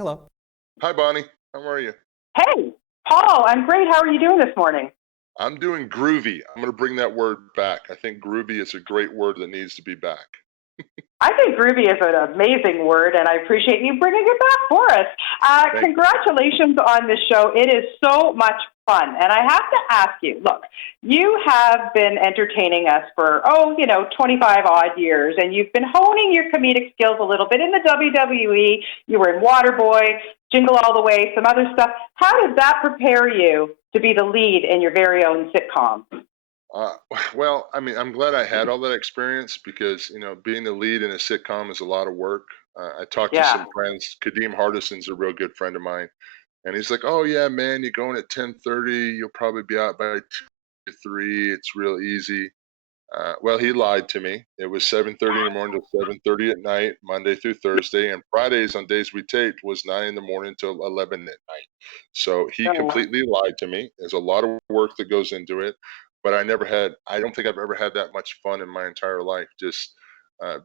Hello. Hi, Bonnie. How are you? Hey, Paul, I'm great. How are you doing this morning? I'm doing groovy. I'm going to bring that word back. I think groovy is a great word that needs to be back. I think groovy is an amazing word, and I appreciate you bringing it back for us. Thank you. Congratulations on this show. It is so much fun. And I have to ask you, look, you have been entertaining us for, 25 odd years, and you've been honing your comedic skills a little bit in the WWE. You were in Waterboy, Jingle All the Way, some other stuff. How does that prepare you to be the lead in your very own sitcom? Uh, well, I mean, I'm glad I had all that experience because, being the lead in a sitcom is a lot of work. I talked to Yeah. some friends. Kadeem Hardison's a real good friend of mine. And he's like, "Oh yeah, man, you go in at 10:30. You'll probably be out by 2 or 3. It's real easy." Well, he lied to me. It was 7:30 in the morning till 7:30 at night, Monday through Thursday, and Fridays on days we taped was 9 in the morning till 11 at night. So he Oh. completely lied to me. There's a lot of work that goes into it, but I don't think I've ever had that much fun in my entire life. Just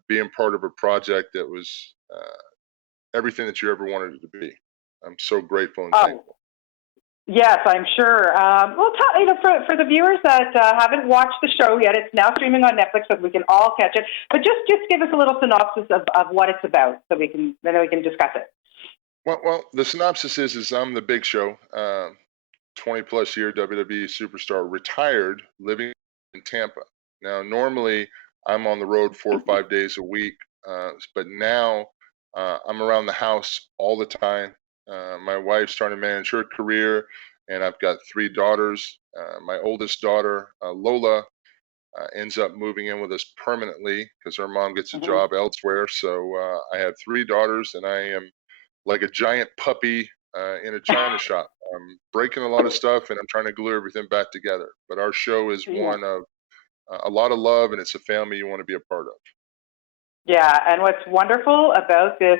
being part of a project that was everything that you ever wanted it to be. I'm so grateful and Oh, thankful. yes, I'm sure. Well, for the viewers that haven't watched the show yet, it's now streaming on Netflix, so we can all catch it. But just give us a little synopsis of what it's about, so we can discuss it. Well, the synopsis is I'm the Big Show. 20 plus year WWE superstar, retired, living in Tampa. Now, normally I'm on the road 4 or 5 days a week, but now I'm around the house all the time. My wife's trying to manage her career, and I've got 3 daughters. My oldest daughter, Lola, ends up moving in with us permanently because her mom gets a Hmm. job elsewhere. So I have 3 daughters, and I am like a giant puppy in a china shop. I'm breaking a lot of stuff and I'm trying to glue everything back together. But our show is Yeah. one of a lot of love, and it's a family you want to be a part of. Yeah, and what's wonderful about this,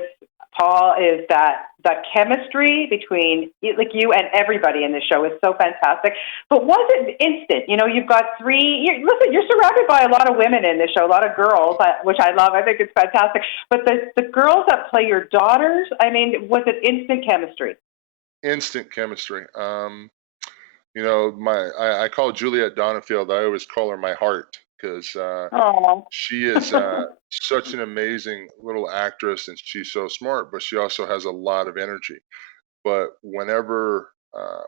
Paul, is that the chemistry between like you and everybody in the show is so fantastic. But was it instant? You know, you've got three. Listen, you're surrounded by a lot of women in this show, a lot of girls, which I love. I think it's fantastic. But the girls that play your daughters, I mean, was it instant chemistry? Instant chemistry. I call Juliet Donenfeld. I always call her my heart because Oh. she is such an amazing little actress, and she's so smart, but she also has a lot of energy. But whenever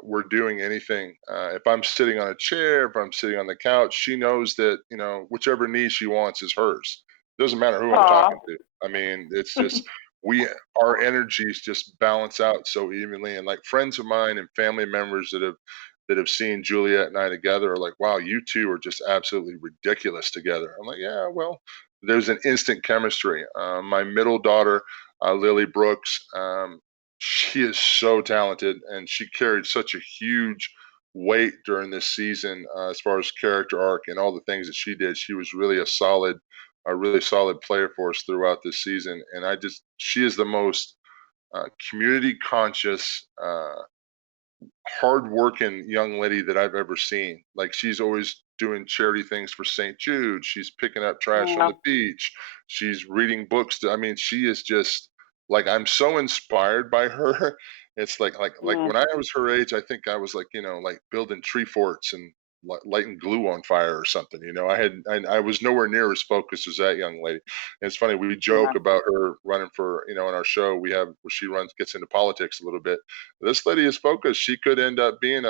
we're doing anything, if I'm sitting on a chair, if I'm sitting on the couch, she knows that whichever knee she wants is hers. Doesn't matter who I'm Aw. talking to. I mean, it's just we our energies just balance out so evenly. And like friends of mine and family members that have seen Juliet and I together are like, "Wow, you two are just absolutely ridiculous together." I'm like, "Yeah, well." There's an instant chemistry. My middle daughter, Lily Brooks. She is so talented, and she carried such a huge weight during this season as far as character arc and all the things that she did. She was really a really solid player for us throughout this season. And she is the most community conscious, hardworking young lady that I've ever seen. Like she's always doing charity things for St. Jude. She's picking up trash on Yeah. the beach. She's reading books. I mean, she is just like I'm so inspired by her. It's like Mm. when I was her age, I think I was like like building tree forts and lighting glue on fire or something. I was nowhere near as focused as that young lady. And it's funny we Yeah. joke about her running for in our show we have where she runs gets into politics a little bit. This lady is focused. She could end up being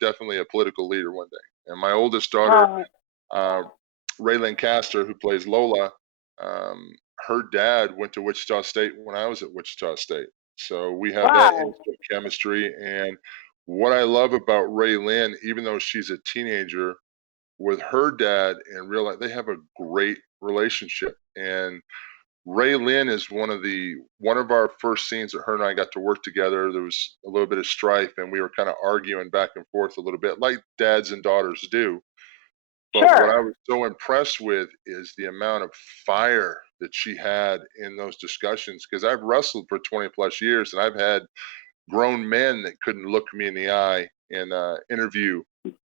definitely a political leader one day. And my oldest daughter, Oh. uh, Raylan Castor, who plays Lola, um, her dad went to Wichita State when I was at Wichita State. So we have that Wow. instant chemistry. And what I love about Raylan, even though she's a teenager, with her dad in real life, they have a great relationship. And Ray Lynn is one of our first scenes that her and I got to work together. There was a little bit of strife, and we were kind of arguing back and forth a little bit, like dads and daughters do. But what I Sure. was so impressed with is the amount of fire that she had in those discussions. Because I've wrestled for 20 plus years, and I've had grown men that couldn't look me in the eye in interview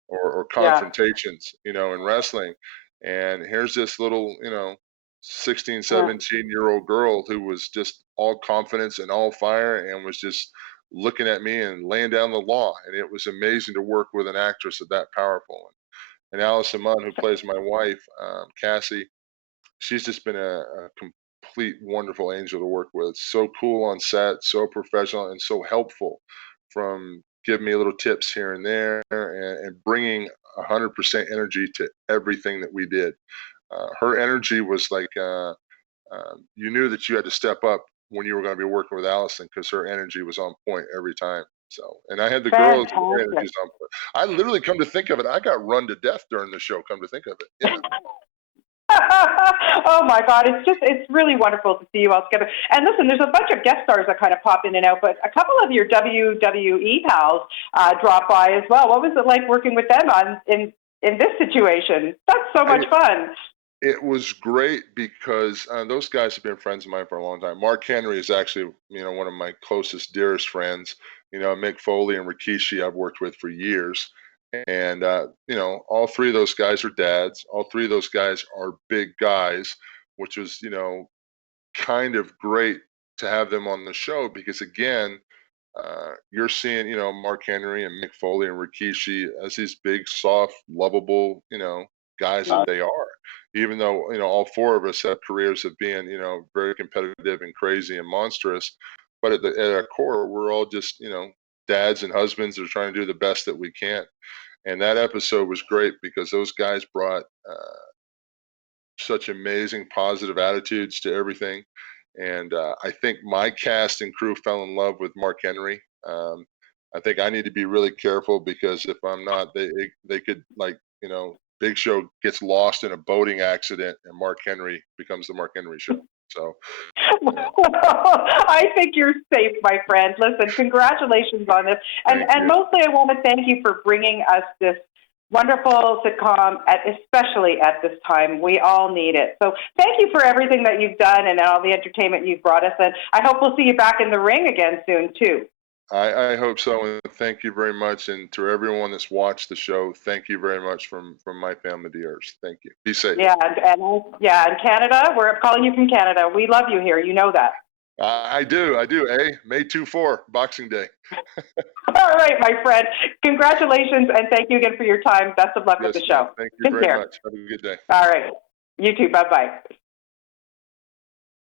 or Yeah. confrontations, in wrestling. And here's this little, 16, Yeah. 17-year-old girl who was just all confidence and all fire and was just looking at me and laying down the law. And it was amazing to work with an actress that powerful. And Allison Munn, who plays my wife, Cassie, she's just been a complete wonderful angel to work with. So cool on set, so professional, and so helpful. From giving me little tips here and there, and bringing 100% energy to everything that we did. Her energy was like you knew that you had to step up when you were going to be working with Allison because her energy was on point every time. So, and I had the girls, and their Fantastic. energies on point. I literally, come to think of it, I got run to death during the show. Come to think of it, yeah. Oh my God, it's really wonderful to see you all together. And listen, there's a bunch of guest stars that kind of pop in and out, but a couple of your WWE pals drop by as well. What was it like working with them in this situation? That's so much fun. It was great because those guys have been friends of mine for a long time. Mark Henry is actually, one of my closest, dearest friends. Mick Foley and Rikishi I've worked with for years. And, all three of those guys are dads. All three of those guys are big guys, which was, kind of great to have them on the show because, again, you're seeing, Mark Henry and Mick Foley and Rikishi as these big, soft, lovable, guys that they are. Even though, all four of us have careers of being, very competitive and crazy and monstrous, but at our core, we're all just, dads and husbands that are trying to do the best that we can. And that episode was great because those guys brought such amazing positive attitudes to everything. And I think my cast and crew fell in love with Mark Henry. I think I need to be really careful because if I'm not, they could, like, Big Show gets lost in a boating accident and Mark Henry becomes the Mark Henry Show. So I think you're safe, my friend. Listen, congratulations on this. And mostly I want to thank you for bringing us this wonderful sitcom, especially at this time. We all need it. So thank you for everything that you've done and all the entertainment you've brought us. And I hope we'll see you back in the ring again soon, too. I hope so, and thank you very much. And to everyone that's watched the show, thank you very much from my family to yours. Thank you. Be safe. Yeah, and Canada, we're calling you from Canada. We love you here. You know that. I do. May 2/4, Boxing Day. All right, my friend. Congratulations, and thank you again for your time. Best of luck with the show. Thank you very much. Have a good day. All right. You too. Bye-bye.